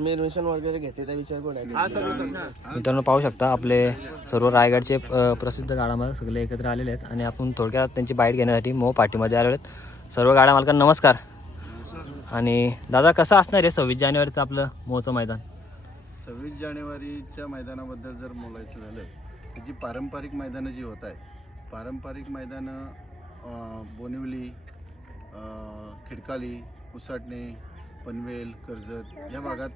Mission वगैरे घेते त्या विचार कोण आहे मित्रांनो पाहू शकता आपले सर्व रायगडचे प्रसिद्ध गाडा मालक सगळे एकत्र आलेले आहेत आणि आपण थोडक्यात त्यांची बाईट घेण्यासाठी मोह पाठीमध्ये आलेलो आहेत. सर्व गाडा मालकांना नमस्कार. आणि दादा कसं असणार आहे सव्वीस जानेवारीचं आपलं मोहचं मैदान? सव्वीस जानेवारीच्या मैदानाबद्दल जर बोलायचं झालं तर जी पारंपरिक मैदानं जी होत आहेत पारंपरिक मैदानं बोनिवली खिडकाली उसाटणे पनवेल कर्जत या भागात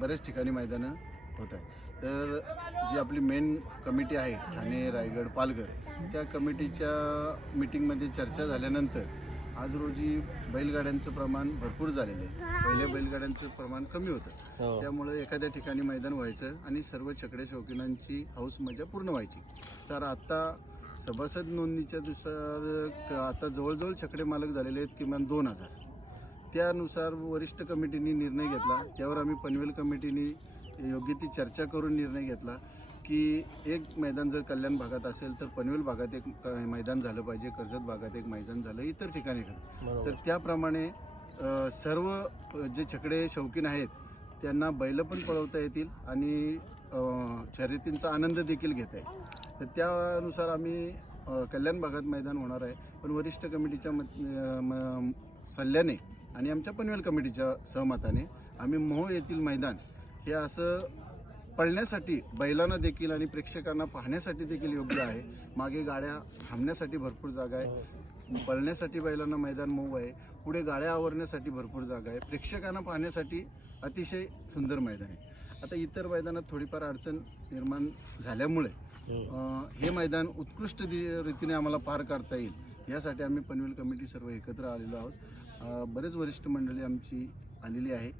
बऱ्याच ठिकाणी मैदानं होत आहेत. तर जी आपली मेन कमिटी आहे ठाणे रायगड पालघर त्या कमिटीच्या मिटिंगमध्ये चर्चा झाल्यानंतर आज रोजी बैलगाड्यांचं प्रमाण भरपूर झालेलं आहे. पहिल्या बैलगाड्यांचं प्रमाण कमी होतं. हो. त्यामुळे एखाद्या ठिकाणी मैदान व्हायचं आणि सर्व छकडे शौकीनांची हौस मजा पूर्ण व्हायची. तर आता सभासद नोंदणीच्या दिवसावर क- आता जवळजवळ छकडे मालक झालेले आहेत किमान दोन हजार. त्यानुसार वरिष्ठ कमिटीने निर्णय घेतला. त्यावर आम्ही पनवेल कमिटीने योग्य ती चर्चा करून निर्णय घेतला की एक मैदान जर कल्याण भागात असेल तर पनवेल भागात एक मैदान झालं पाहिजे कर्जत भागात एक मैदान झालं इतर ठिकाणी. तर त्याप्रमाणे सर्व जे छकडे शौकीन आहेत त्यांना बैल पण पळवता येतील आणि शर्यतींचा आनंद देखील घेता येईल. तर त्यानुसार आम्ही कल्याण भागात मैदान होणार आहे. पण वरिष्ठ कमिटीच्या सल्ल्याने आणि आमच्या पनवेल कमिटीच्या सहमताने आम्ही मोह येथील मैदान हे असं पळण्यासाठी बैलांना देखील आणि प्रेक्षकांना पाहण्यासाठी देखील योग्य आहे. मागे गाड्या थांबण्यासाठी भरपूर जागा आहे. पळण्यासाठी बैलांना मैदान मऊ आहे. पुढे गाड्या आवरण्यासाठी भरपूर जागा आहे. प्रेक्षकांना पाहण्यासाठी अतिशय सुंदर मैदान आहे. आता इतर मैदानात थोडीफार अडचण निर्माण झाल्यामुळे हे मैदान उत्कृष्ट रीतीने आम्हाला पार काढता येईल. यासाठी आम्ही पनवेल कमिटी सर्व एकत्र आलेलो आहोत. बरेच वरिष्ठ मंडळी आमची आलेली आहे.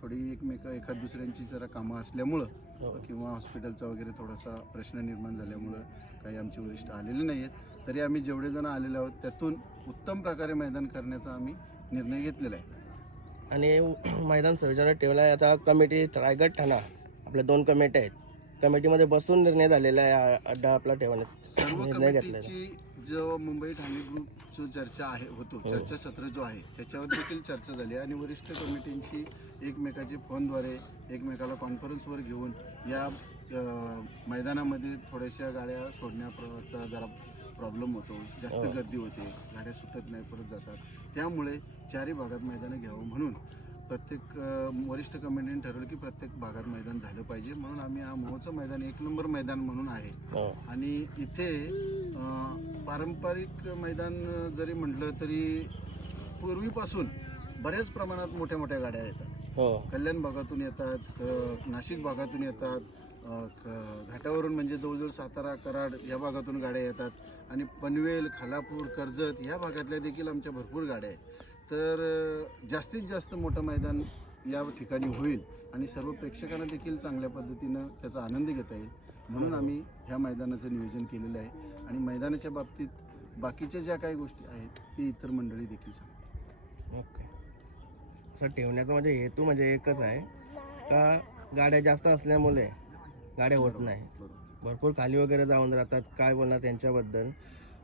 थोडी एकमेक एखाद दुसऱ्यांची जरा कामं असल्यामुळं हो. किंवा हॉस्पिटलचा वगैरे थोडासा प्रश्न निर्माण झाल्यामुळं काही आमचे वरिष्ठ आलेले नाही आहेत तरी आम्ही जेवढे जण आलेले आहोत त्यातून उत्तम प्रकारे मैदान करण्याचा आम्ही निर्णय घेतलेला आहे. आणि मैदान संयोजनात ठेवलं आहे. आता कमिटी रायगड ठाणा आपल्या दोन कमिट्या आहेत. कमिटीमध्ये बसून निर्णय झालेला आहे. अड्डा आपला ठेवण्यात निर्णय कमिटीची जो मुंबई ठाणे ग्रुप जो चर्चा आहे होतो. हो. चर्चा सत्र जो आहे त्याच्यावर देखील चर्चा झाली आणि वरिष्ठ कमिटींशी एकमेकाचे फोनद्वारे एकमेकाला कॉन्फरन्सवर घेऊन या मैदानामध्ये थोड्याशा गाड्या सोडण्याचा जरा प्रॉब्लेम होतो. जास्त हो. गर्दी होते. गाड्या सुटत नाही परत जातात. त्यामुळे चारही भागात मैदानं घ्यावं म्हणून प्रत्येक वरिष्ठ कमिटीने ठरवलं की प्रत्येक भागात मैदान झालं पाहिजे. म्हणून आम्ही हा मोहचं मैदान एक नंबर मैदान म्हणून आहे. आणि इथे पारंपरिक मैदान जरी म्हटलं तरी पूर्वीपासून बऱ्याच प्रमाणात मोठ्या मोठ्या गाड्या येतात. हो. कल्याण भागातून येतात नाशिक भागातून येतात घाटावरून म्हणजे जवळजवळ सातारा कराड या भागातून गाड्या येतात. आणि पनवेल खालापूर कर्जत या भागातल्या देखील आमच्या भरपूर गाड्या आहेत. तर जास्तीत जास्त मोठं मैदान या ठिकाणी होईल आणि सर्व प्रेक्षकांना देखील चांगल्या पद्धतीनं त्याचा आनंद घेता येईल. म्हणून आम्ही ह्या मैदानाचं नियोजन केलेलं आहे आणि मैदानाच्या बाबतीत बाकीच्या ज्या काही गोष्टी आहेत ते इतर मंडळी देखील सांगतात ओके. असं ठेवण्याचा म्हणजे हेतू म्हणजे एकच आहे. का गाड्या जास्त असल्यामुळे गाड्या होत नाही? भरपूर खाली वगैरे जाऊन राहतात. काय बोलणार त्यांच्याबद्दल?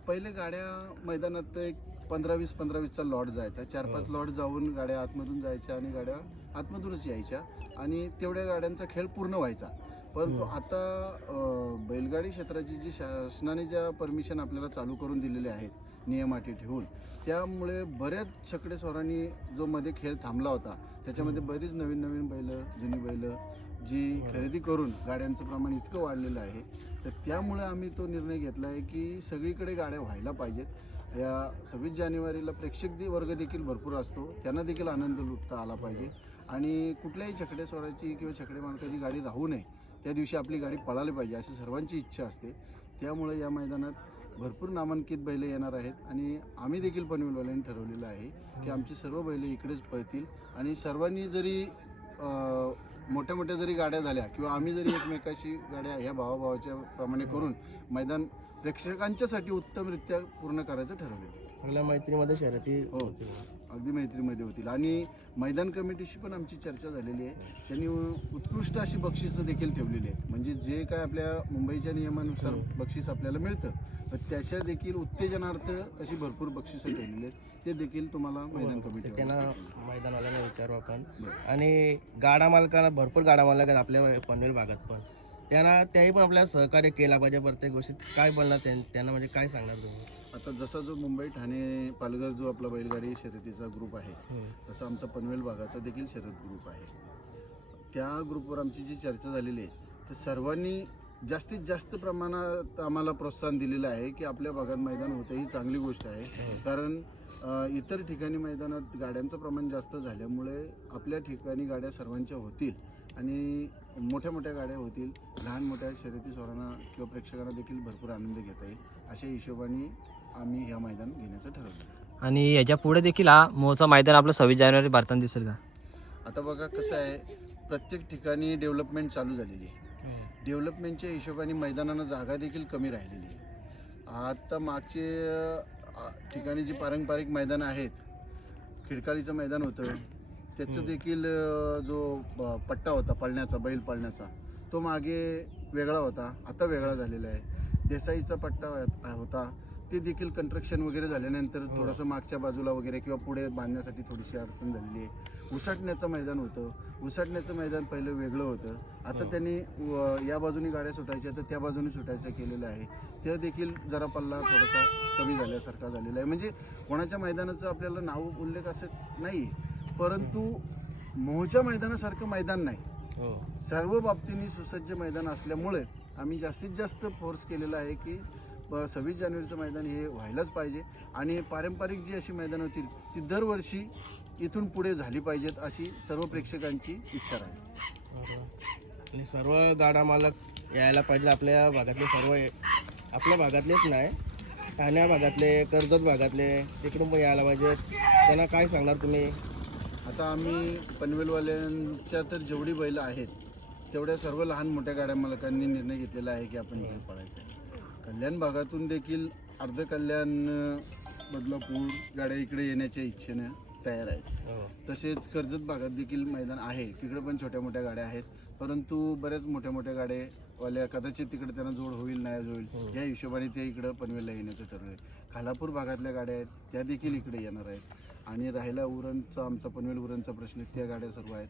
पहिले गाड्या मैदानात एक पंधरा वीस पंधरा वीसचा लॉट जायचा. चार पाच लॉट जाऊन गाड्या आतमधून जायच्या आणि गाड्या आतमधूनच यायच्या आणि तेवढ्या गाड्यांचा खेळ पूर्ण व्हायचा. परंतु. आता बैलगाडी क्षेत्राची जी शासनाने ज्या परमिशन आपल्याला चालू करून दिलेले आहेत नियम अटी ठेवून त्यामुळे बऱ्याच छकडे स्वारांनी जो मध्ये खेळ थांबला होता त्याच्यामध्ये बरीच नवीन नवीन बैल जुनी बैल जी खरेदी करून गाड्यांचं प्रमाण इतकं वाढलेलं आहे तर त्यामुळे आम्ही तो निर्णय घेतला आहे की सगळीकडे गाड्या व्हायला पाहिजेत. या सव्वीस जानेवारीला प्रेक्षक दे- वर्ग देखील भरपूर असतो. त्यांना देखील आनंद लुटता आला पाहिजे. आणि कुठल्याही छकडे स्वराची किंवा छकडे मालकाची गाडी राहू नये त्या दिवशी आपली गाडी पळाली पाहिजे अशी सर्वांची इच्छा असते. त्यामुळे या मैदानात भरपूर नामांकित बैल येणार आहेत. आणि आम्ही देखील पनवेलवाल्यांनी ठरवलेलं आहे की आमची सर्व बैल इकडेच पळतील. आणि सर्वांनी जरी मोठ्या मोठ्या जरी गाड्या झाल्या किंवा आम्ही जरी एकमेकाशी गाड्या ह्या भावाभावाच्या प्रमाणे करून मैदान प्रेक्षकांच्यासाठी उत्तमरित्या पूर्ण करायचं ठरवलं सगळ्या मैत्रीमध्ये शर्यती हो. अगदी मैत्रीमध्ये होतील. आणि मैदान कमिटीशी पण आमची चर्चा झालेली आहे. त्यांनी उत्कृष्ट अशी बक्षिसं देखील ठेवलेली आहेत. म्हणजे जे काय आपल्या मुंबईच्या नियमानुसार बक्षीस आपल्याला मिळतं तर त्याच्या देखील उत्तेजनार्थ अशी भरपूर बक्षिसं ठेवलेली आहेत. ते देखील तुम्हाला मैदान कमिटी त्यांना मैदानवाल्यांना विचारू आपण. आणि गाडा मालकाला भरपूर गाडा मालक आहेत आपल्या पनवेल भागात पण. त्यांना त्याही पण आपल्याला सहकार्य केला पाहिजे प्रत्येक गोष्टीत. काय बोलणार त्यां- त्यांना म्हणजे काय सांगणार तुम्ही? आता जसा जो मुंबई ठाणे पालघर जो आपला बैलगाडी शर्यतीचा ग्रुप आहे तसा आमचा पनवेल भागाचा देखील शर्यत ग्रुप आहे. त्या ग्रुपवर आमची जी चर्चा झालेली आहे तर सर्वांनी जास्तीत जास्त प्रमाणात आम्हाला प्रोत्साहन दिलेलं आहे की आपल्या भागात मैदान होतं ही चांगली गोष्ट आहे. कारण इतर ठिकाणी मैदानात गाड्यांचं प्रमाण जास्त झाल्यामुळे आपल्या ठिकाणी गाड्या सर्वांच्या होतील आणि मोठ्या मोठ्या गाड्या होतील लहान मोठ्या शर्यती सोडांना किंवा प्रेक्षकांना देखील भरपूर आनंद घेता येईल अशा हिशोबाने आम्ही ह्या मैदान घेण्याचं ठरवलं. आणि याच्यापुढे देखील हा मोहचा मैदान आपलं सव्वीस जानेवारी भारताने दिसेल का? आता बघा कसं आहे प्रत्येक ठिकाणी डेव्हलपमेंट चालू झालेली आहे. डेव्हलपमेंटच्या हिशोबाने मैदानानं जागा देखील कमी राहिलेली आहे. आता मागचे ठिकाणी जी पारंपरिक मैदानं आहेत खिडकालीचं मैदान होतं त्याचं देखील जो पट्टा होता पळण्याचा बैल पळण्याचा तो मागे वेगळा होता. आता वेगळा झालेला आहे. देसाईचा पट्टा हो- होता. ते देखील कंस्ट्रक्शन वगैरे झाल्यानंतर थोडंसं मागच्या बाजूला वगैरे किंवा पुढे बांधण्यासाठी थोडीशी अडचण झालेली आहे. उसाटण्याचं मैदान होतं. उसाटण्याचं मैदान पहिलं वेगळं होतं. आता हो. त्यांनी या बाजूनी गाड्या सुटायच्या तर त्या बाजूने सुटायचं केलेलं आहे. ते देखील जरा पल्ला थोडासा कमी झाल्यासारखा झालेला आहे. म्हणजे कोणाच्या मैदानाचं आपल्याला नाव उल्लेख असं नाही. परंतु मोहच्या मैदानासारखं मैदान नाही. हो. सर्व बाबतींनी सुसज्ज मैदान असल्यामुळे आम्ही जास्तीत जास्त फोर्स केलेला आहे की सव्वीस जानेवारीचं मैदान हे व्हायलाच पाहिजे आणि पारंपरिक जी अशी मैदान होतील ती दरवर्षी इथून पुढे झाली पाहिजेत अशी सर्व प्रेक्षकांची इच्छा राहील. आणि सर्व गाडा मालक यायला पाहिजे आपल्या भागातले सर्व आपल्या भागातलेच नाही ठाण्या भागातले कर्जत भागातले तिकडून पण यायला पाहिजे त्यांना काय सांगणार तुम्ही? आता आम्ही पनवेलवाल्यांच्या तर जेवढी बैलं आहेत तेवढ्या सर्व लहान मोठ्या गाड्या मालकांनी निर्णय घेतलेला आहे की आपण इथे पळायचं आहे कल्याण भागातून देखील अर्ध कल्याण बदलापूर गाड्या इकडे येण्याच्या इच्छेनं तयार आहेत. हो. तसेच कर्जत भागात देखील मैदान आहे. तिकडे पण छोट्या मोठ्या गाड्या आहेत. परंतु बऱ्याच मोठ्या मोठ्या गाड्यावाल्या कदाचित तिकडे त्यांना जोड होईल नाही होईल हो. या हिशोबाने ते इकडं पनवेलला येण्याचं ठरवलं खालापूर भागातल्या गाड्या आहेत त्या देखील इकडे येणार आहेत. आणि राहिला उरणचा आमचा पनवेल उरणचा प्रश्न त्या गाड्या सर्व आहेत.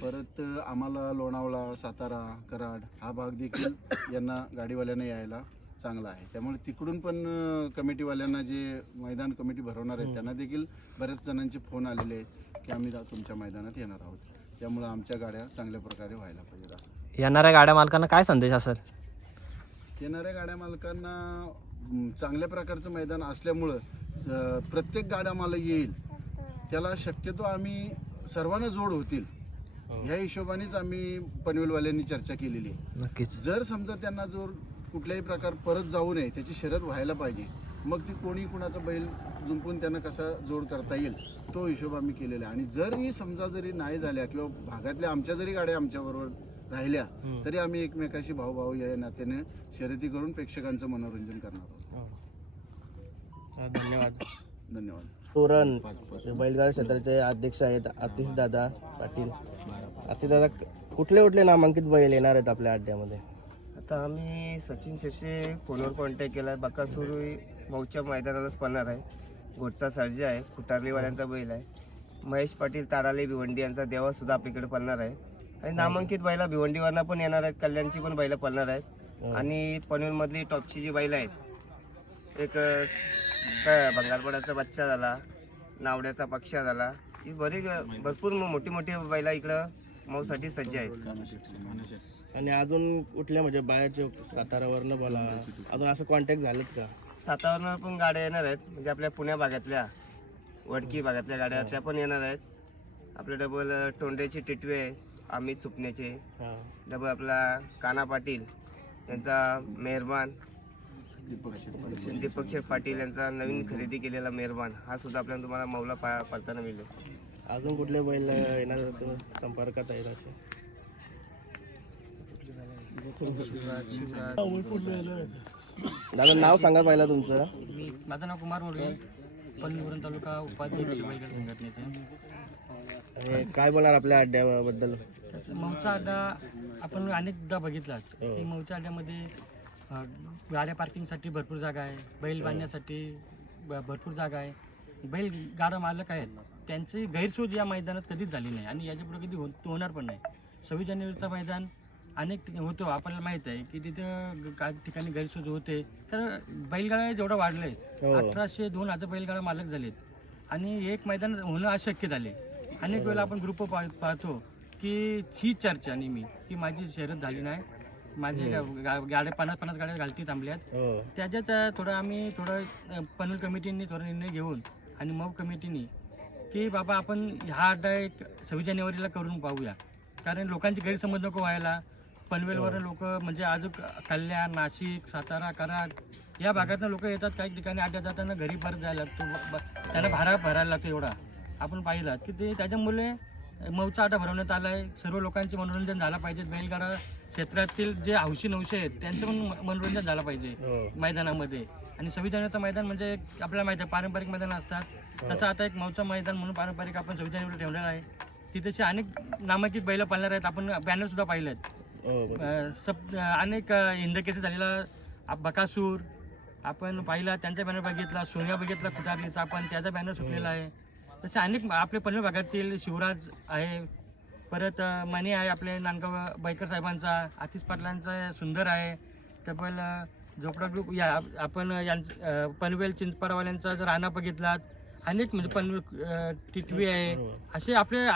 परत आम्हाला लोणावळा सातारा कराड हा भाग देखील यांना गाडीवाल्यांना यायला चांगला आहे. त्यामुळे तिकडून पण कमिटीवाल्यांना जे मैदान कमिटी भरवणार आहेत त्यांना देखील बऱ्याच जणांचे फोन आलेले आहेत की आम्ही तुमच्या मैदानात येणार आहोत. त्यामुळे आमच्या गाड्या चांगल्या प्रकारे व्हायला पाहिजेत असं. येणाऱ्या गाड्या मालकांना काय संदेश असेल? येणाऱ्या गाड्या मालकांना चांगल्या प्रकारचं मैदान असल्यामुळं प्रत्येक गाड्या मालक येईल. त्याला शक्यतो आम्ही सर्वांना जोड होतील. हो. ह्या हिशोबानेच आम्ही पनवेलवाल्यांनी चर्चा केलेली आहे. नक्कीच. जर समजा त्यांना जोर कुठल्याही प्रकार परत जाऊ नये त्याची शर्यत व्हायला पाहिजे मग ती कोणी कुणाचा बैल जुंपून त्यांना कसा जोड करता येईल तो हिशोब आम्ही केलेला आहे. आणि जरी समजा जरी नाही झाल्या किंवा भागातल्या आमच्या जरी गाड्या आमच्याबरोबर राहिल्या. तरी आम्ही एकमेकाशी भाऊभाऊ या नात्याने शर्यती करून प्रेक्षकांचं मनोरंजन करणार आहोत. हा, धन्यवाद. धन्यवाद. पुरण बैलगाडी क्षेत्राचे अध्यक्ष आहेत आतिश दादा पाटील. आतिश दादा कुठले कुठले नामांकित बैल येणार आहेत आपल्या अड्ड्यामध्ये? आता आम्ही सचिन शेषे फोनवर कॉन्टॅक्ट केला. आहे बकासूर भाऊच्या मैदानालाच पळणार आहे. घोटचा सर्जा आहे. खुटारलीवाल्यांचा बैल आहे. महेश पाटील ताडाले भिवंडी यांचा देवा सुद्धा आपल्याकडे पळणार आहे. आणि नामांकित बैला भिवंडीवरनं पण येणार आहेत. कल्याणची पण बैलं पळणार आहेत. आणि पनवेलमधली टॉपची जी बैलं आहेत एक बंगालपडाचा बच्चा झाला नावड्याचा पक्षा झाला. ही बरी भरपूर मोठी मोठी बैला इकडं मऊसाठी सज्ज आहेत. आणि अजून कुठल्या म्हणजे बाहेरचे सातारावरनं बोला. अजून असं कॉन्टॅक्ट झालेत का? सातावरनं पण गाड्या येणार आहेत. म्हणजे आपल्या पुण्या भागातल्या वडकी भागातल्या गाड्या त्या पण येणार आहेत. आपले डबल तोंड्याचे टिटवे अमित सुपण्याचे डबल आपला काना पाटील यांचा मेहरबान. दीपक शेठ पाटील यांचा नवीन खरेदी केलेला मेहरबान. हा सुद्धा आपल्याला तुम्हाला मौला पा पाळताना मिळेल. अजून कुठले बैल येणार असं संपर्कात आहेत असे. दादा नाव सांगा पहिला तुमचं. माझं नाव कुमार मोडवे पल्लीवरून तालुका उपाध्यक्ष बैलगाड संघटनेचे. आणि काय बोलणार आपल्या अड्ड्याबद्दल? मऊचा अड्डा आपण अनेकदा बघितला की मऊच्या अड्ड्यामध्ये गाड्या पार्किंगसाठी भरपूर जागा आहे. बैल बांधण्यासाठी ब- भरपूर जागा आहे. बैल गाडा मालक आहेत. त्यांची गैरसोय या मैदानात कधीच झाली नाही आणि याच्यापुढे कधी होणार पण नाही. सव्वीस जानेवारीचं मैदान अनेक ठिकाणी होतो. आपल्याला माहीत आहे की तिथं काही ठिकाणी गैरसोय होते. तर बैलगाड्या जेवढं वाढलंय हो. अठराशे दोन हजार बैलगाडा मालक झालेत. आणि एक मैदान होणं अशक्य झाले. अनेक वेळेला आपण ग्रुप पाहतो की ही चर्चा नेहमी की माझी शर्यत झाली नाही. माझे गाड्या पन्नास पन्नास गाड्या घालती थांबल्यात हो. त्याच्यात अ, थोडं आम्ही थोडं पनवेल कमिटीने थोडा निर्णय घेऊन आणि मऊ कमिटीने की बाबा आपण हा अड्डा एक सव्वीस जानेवारीला करून पाहूया. कारण लोकांची गैरसमज नको व्हायला. पनवेलवर लोक म्हणजे अजून कल्याण नाशिक सातारा कराड या भागातनं लोक येतात काही ठिकाणी अड्ड्यात जाताना घरी परत जायला लागतो. ब- ब- त्यांना भाडा भरायला लागतो एवढा. आपण पाहिलं की ते त्याच्यामुळे मऊचा आटा भरवण्यात आला आहे. सर्व लोकांचे मनोरंजन झालं पाहिजे. बैलगाडा क्षेत्रातील जे हौशी नवशे आहेत त्यांचं पण मनोरंजन झालं पाहिजे हो. मैदानामध्ये. आणि जानेवारीचं मैदान म्हणजे आपल्याला माहिती आहे पारंपरिक मैदान असतात. तसं आता एक मौचं मैदान म्हणून पारंपरिक आपण सव्वीस जानेवारी ठेवलेलं आहे. तिथे असे अनेक नामांकित बैल पाळणार आहेत. आपण बॅनर सुद्धा पाहिले आहेत हो सब अनेक हिंद केसेस झालेला बकासूर आपण पाहिला त्यांचा बॅनर बघितला सोनिया बघितला कुटारलीचा आपण त्याचा बॅनर सुटलेला आहे. तसे अनेक आपले पनवेल भागातील शिवराज आहे. परत मणी आहे आपले नांदगाव बैकर साहेबांचा आतिश पाटलांचा सुंदर आहे. तब्बल अं, झोपडा ग्रुप या आप- आपण यांच पनवेल चिंचपाडवाल्यांचा जर राणा बघितलात अनेक म्हणजे पनवेल टिटवी आहे. असे आपले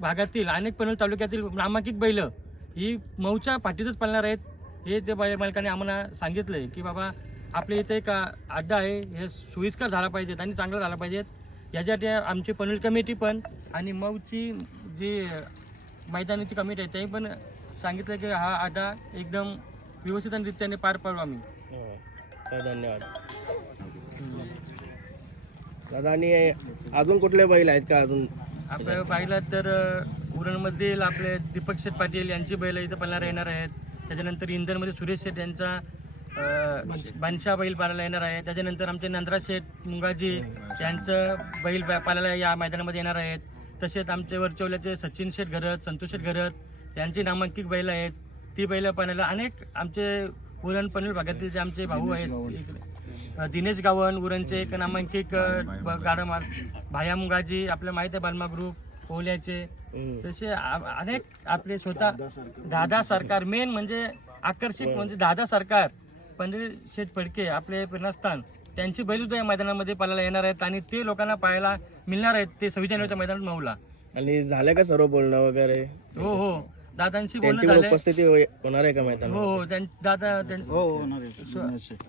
भागातील अनेक पनवेल तालुक्यातील नामांकित बैल ही मऊच्या पाठीतच पळणार आहेत हे ते बैल मालकाने आम्हाला सांगितलंय की बाबा आपल्या इथे एक अड्डा आहे हे सोयीस्कर झाला पाहिजेत आणि चांगलं झाला पाहिजेत याच्यासाठी आमची पनवेल कमिटी पण आणि मऊची जी मैदानाची कमिटी आहे ते पण सांगितलं की हा अड्डा एकदम व्यवस्थित आणि रित्याने पार पाडू आम्ही. हो तर धन्यवाद. दादा आणि अजून कुठले बैल आहेत का अजून? आपल्या पाहिलं तर उरणमधील आपले दीपक शेठ पाटील यांची बैल इथं पाळणारा येणार आहेत. त्याच्यानंतर इंदरमध्ये सुरेश शेठ यांचा बादशाह बैल पाळायला येणार आहे त्याच्यानंतर आमचे नंदरा शेठ मुंगाजी यांचं बैल पाळायला या मैदानामध्ये येणार आहेत. तसेच आमचे वरचवल्याचे सचिन शेठ घरत संतोष शेठ घरत यांची नामांकित बैल आहेत. ती बैल पाळायला अनेक आमचे उरण पनवेल भागातील जे आमचे भाऊ आहेत दिनेश गावन उरणचे एक नामांकित अ, ब- गाडा मार भाया मुंगाजी आपल्या माहिती आहे बालमा ग्रुप हम्म. तसे अनेक आपले स्वतः दादा सरकार. मेन म्हणजे आकर्षित म्हणजे दादा सरकार. पंडित शेठ फडके आपले प्रेरणास्थान त्यांची बैल सुद्धा या मैदानामध्ये पाहायला येणार आहेत आणि ते लोकांना पाहायला मिळणार आहेत ते सव्वीस जानेवारीच्या मैदानात मऊला आणि झालं का सर्व बोलणं वगैरे? हो हो. दादांशी त्यांची बोलणं उपस्थिती होय- होणार आहे का मैदान हो हो. त्यां- दादा त्यां-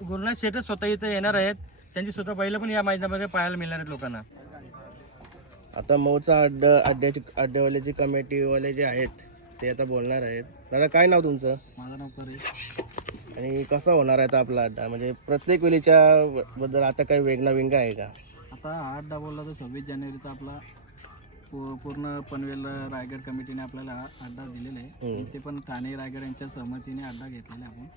गुरुनाथ शेठ स्वतः इथे येणार आहेत. त्यांची स्वतः बैल पण या मैदानामध्ये पाहायला मिळणार आहेत लोकांना. आता मऊचा अड्ड अड्ड्याची अड्डेवाल्याची कमिटीवाले जे आहेत ते आता बोलणार आहेत. दादा काय नाव तुमचं? माझं नाव परेश आणि कसा होणार आहे आता आपला अड्डा? म्हणजे प्रत्येक वेळीच्या बद्दल आता काही वेगळा विंग आहे का? आता हा अड्डा बोलला तर सव्वीस जानेवारीचा आपला पू- पूर्ण पनवेल रायगड कमिटीने आपल्याला हा अड्डा दिलेला आहे. आणि ते पण ठाणे रायगड यांच्या सहमतीने अड्डा घेतलेला आहे आपण.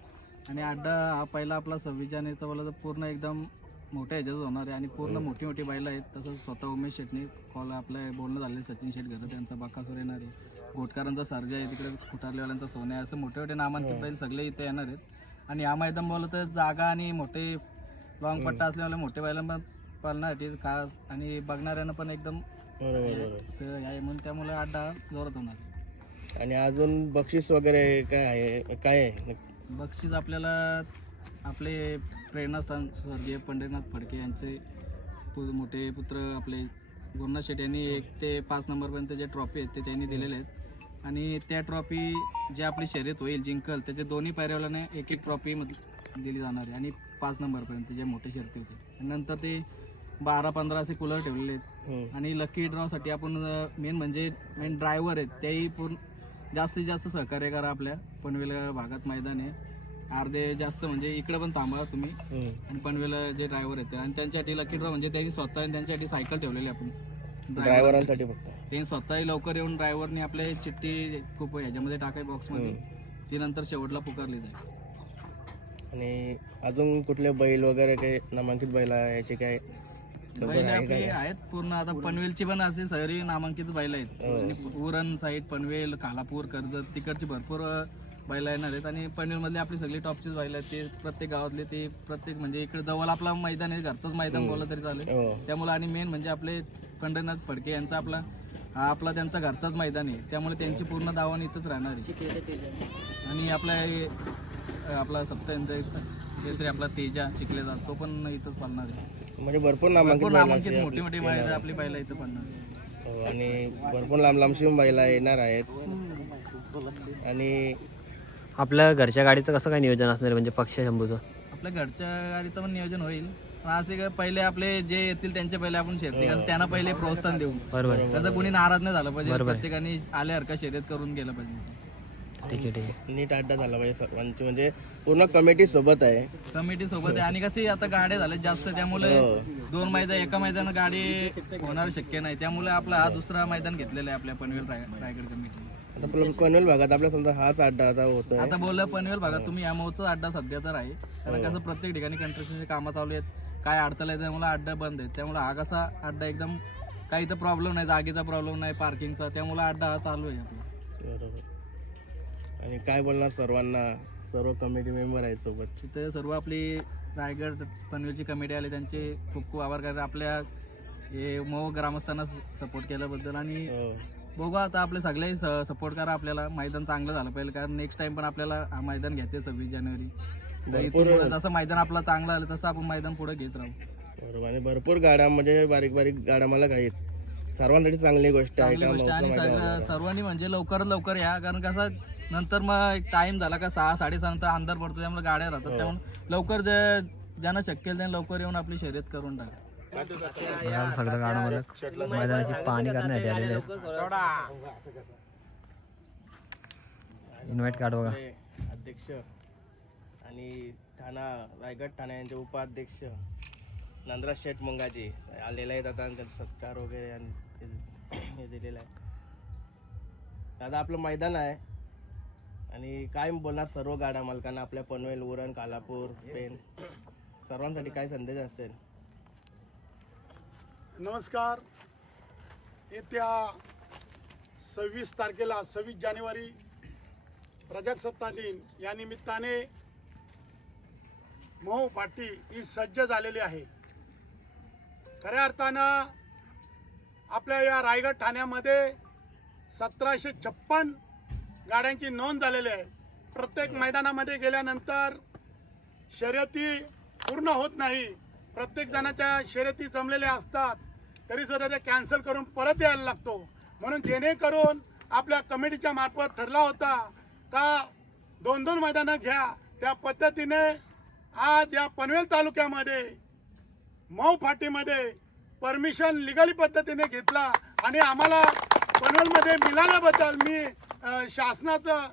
आणि अड्डा हा पहिला आपला सव्वीस जानेवारीचा बोलला तर पूर्ण एकदम मोठ्या ह्याच्यात होणार आहे. आणि पूर्ण मोठी मोठी बैलं आहेत. तसंच स्वतः उमेश शेटने कॉल आपलं बोलणं झालं सचिन शेट घर त्यांचा बाकासूर येणार आहे. घोटकरांचा सर्जा आहे. तिकडे खुटारलेवाल्यांचा सोन्या आहे. असं मोठे मोठे नामांकित बैल सगळे इथे येणार आहेत. आणि या मैदान बोललं तर जागा आणि मोठे लॉंग पट्टा असल्यामुळे मोठे बैल पण पालण्यासाठी खास आणि बघणाऱ्यांना पण एकदम आहे. म्हणून त्यामुळे अड्डा जोरात होणार आणि अजून बक्षीस वगैरे काय आहे? काय आहे? बक्षीस आपल्याला आपले प्रेरणास्थान स्वर्गीय पंढरीनाथ फडके यांचे मोठे पुत्र आपले गुरुनाथ शेट यांनी एक ते पाच नंबरपर्यंत जे ट्रॉफी आहेत ते त्यांनी दिलेले आहेत. आणि त्या ट्रॉफी जे आपली शर्यत होईल जिंकल त्याचे दोन्ही पायऱ्यावाल्याने एक एक ट्रॉफी दिली जाणार आहे. आणि पाच नंबरपर्यंत जे मोठे शर्ती होते. नंतर ते बारा पंधरा असे कूलर ठेवलेले आहेत. आणि लकी ड्रॉसाठी आपण मेन म्हणजे मेन ड्रायव्हर आहेत. तेही पूर्ण जास्तीत जास्त सहकार्य करा आपल्या पनवेल भागात मैदान. आहे अर्धे जास्त म्हणजे इकडे पण थांबा तुम्ही. आणि पनवेल जे ड्रायव्हर आहेत आणि त्यांच्यासाठी लकी ड्रॉ म्हणजे त्यांनी स्वतः आणि त्यांच्यासाठी सायकल ठेवलेली आपण. ड्रायव्हरांसाठी फक्त. त्यांनी स्वतःही लवकर येऊन ड्रायव्हरने आपले चिठ्ठी खूप ह्याच्यामध्ये टाकाय बॉक्समध्ये. ती नंतर शेवटला पुकारली जाईल. आणि अजून कुठले बैल वगैरे काही नामांकित बैल याचे काय बैल आपली आहेत पूर्ण आता पनवेलची पण असे शहरी नामांकित बैल आहेत. आणि उरण साईड पनवेल कालापूर कर्जत तिकडची भरपूर बैल येणार आहेत. आणि पनवेलमधली आपली सगळी टॉपचीच बैल आहेत. ते प्रत्येक गावातले ते प्रत्येक म्हणजे इकडे जवळ आपला मैदान आहे घरचंच मैदान बोललं तरी चालेल. हो. त्यामुळे आणि मेन म्हणजे आपले पंढरनाथ फडके यांचा आपला हा आपला त्यांचा घरचाच मैदान आहे. त्यामुळे त्यांची पूर्ण दावण इथंच राहणार आहे. आणि आपला आपला सप्तांत केसरी आपला तेजा चिखलेचा तो पण इथंच पालणार आहे. म्हणजे भरपूर नामांकित मोठी मोठी बैल आपली बैल इथं पालणार आहे. हो, आणि भरपूर लांब लांबशी बैला येणार आहेत. आणि आपल्या घरच्या गाडीचं कसं काय नियोजन असणार आहे? म्हणजे पक्ष शंभूचं? आपल्या घरच्या गाडीचं पण नियोजन होईल. असे काय पहिले आपले जे येतील त्यांचे पहिले आपण शर्ती कसं त्यांना पहिले प्रोत्साहन देऊ. बरोबर. कसं कोणी नाराज नाही झालं पाहिजे. बरोबर. प्रत्येकाने आल्यासारखं शर्यत करून गेलं पाहिजे. ठीक आहे ठीक आहे. नीट अड्डा झाला पाहिजे सर्वांची. म्हणजे पूर्ण कमिटी सोबत आहे. कमिटी सोबत आहे. आणि कसे आता गाड्या झाल्या जास्त. त्यामुळे हो. दोन मैदान एका मैदान गाडी होणार शक्य नाही. त्यामुळे आपला हा दुसरा मैदान घेतलेला आहे आपल्या पनवेल राय- रायगड कमिटी आता पनवेल भागात आपल्या समजा हाच अड्डा आता होतोय. आता बोललं पनवेल भागात तुम्ही या मोचा अड्डा सध्या तर आहे. कारण कसं प्रत्येक ठिकाणी कंस्ट्रक्शनचे कामं चालू आहेत. काय अडथळा आहे त्यामुळे अड्डा बंद आहे. त्यामुळे हा कसा अड्डा एकदम काही तर प्रॉब्लेम नाही जागेचा प्रॉब्लेम नाही पार्किंगचा त्यामुळे अड्डा हा चालू आहे आपला बरोबर. आणि काय बोलणार सर्वांना? सर्व कमिटी मेंबर आहेत सोबत. तिथे सर्व आपली रायगड पनवेलची कमिटी आली त्यांचे खूप खूप आभार कारण आपल्या हे मो ग्रामस्थांना सपोर्ट केल्याबद्दल. आणि हो. बघू आता आपले सगळे सपोर्ट करा आपल्याला. मैदान चांगलं झालं पाहिजे कारण नेक्स्ट टाइम पण आपल्याला हा मैदान घ्यायचे सव्वीस जानेवारी. तर इथून पुढे जसं मैदान आपलं चांगलं आलं तसं आपण मैदान पुढे घेत राहू. बरोबर आणि भरपूर गाड्या म्हणजे बारीक बारीक गाड्या मला आहेत. सर्वांसाठी चांगली गोष्ट आहे चांगली का गोष्ट आहे आणि मौका. सगळं सर्वांनी म्हणजे लवकरात लवकर या कारण कसं नंतर मग एक टाइम झाला का सहा साडेसहा नंतर अंधार पडतो त्यामुळे गाड्या राहतात. त्यामुळे लवकर जे ज्यांना शक्य आहे त्यांनी लवकर येऊन आपली शर्यत करून टाका. सगळं गाडा मला मैदानाची पाहणी करण्यासाठी आलेले आहेत. इन्व्हाइट कार्ड बघा. अध्यक्ष. आणि ठाणा रायगड ठाणे यांचे उपाध्यक्ष नंदराज शेठ मंगाजी आलेले आहेत आता आणि त्यांचा सत्कार वगैरे आणि हे- दिलेला दिलेलं आहे दादा आपलं मैदान आहे आणि काय बोलणार सर्व गाड्या मालकांना आपल्या पनवेल उरण कालापूर पेन सर्वांसाठी काय संदेश असेल? नमस्कार. येत्या सव्वीस तारखेला सव्वीस जानेवारी प्रजासत्ता दिन. या निमित्ताने मऊ पाटी ही सज्ज झालेली आहे. खऱ्या अर्थानं आपल्या या रायगड ठाण्यामध्ये सतराशे छप्पन गाड्यांची नोंद झालेली आहे. प्रत्येक मैदानामध्ये गेल्यानंतर शर्यती पूर्ण होत नाही. प्रत्येक जणाच्या शर्यती जमलेल्या असतात. तरी सुद्धा ते कॅन्सल करून परत यायला लागतो. म्हणून जेणेकरून आपल्या कमिटीच्या मार्फत ठरला होता का दोन दोन मैदानं घ्या. त्या पद्धतीने आज या पनवेल तालुक्यामध्ये मऊ फाटीमध्ये परमिशन लिगली पद्धतीने घेतला आणि आम्हाला पनवेलमध्ये मिळाल्याबद्दल मी शासनाचं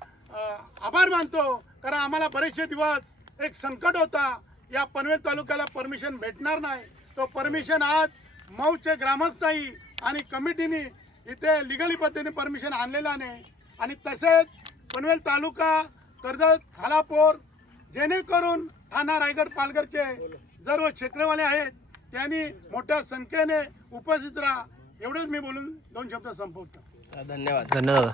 आभार मानतो. कारण आम्हाला बरेचसे दिवस एक संकट होता. या पनवेल तालुक्याला परमिशन भेटणार नाही. तो परमिशन आज मऊचे ग्रामस्थाई आणि कमिटीने इथे लिगली पद्धतीने परमिशन आणलेला नाही आणि तसेच पनवेल तालुका कर्जत खालापूर जेणेकरून ठाणा रायगड पालघरचे सर्व शेकडेवाले आहेत त्यांनी मोठ्या संख्येने उपस्थित राहा. एवढेच मी बोलून दोन शब्द संपवतो. धन्यवाद. धन्यवाद.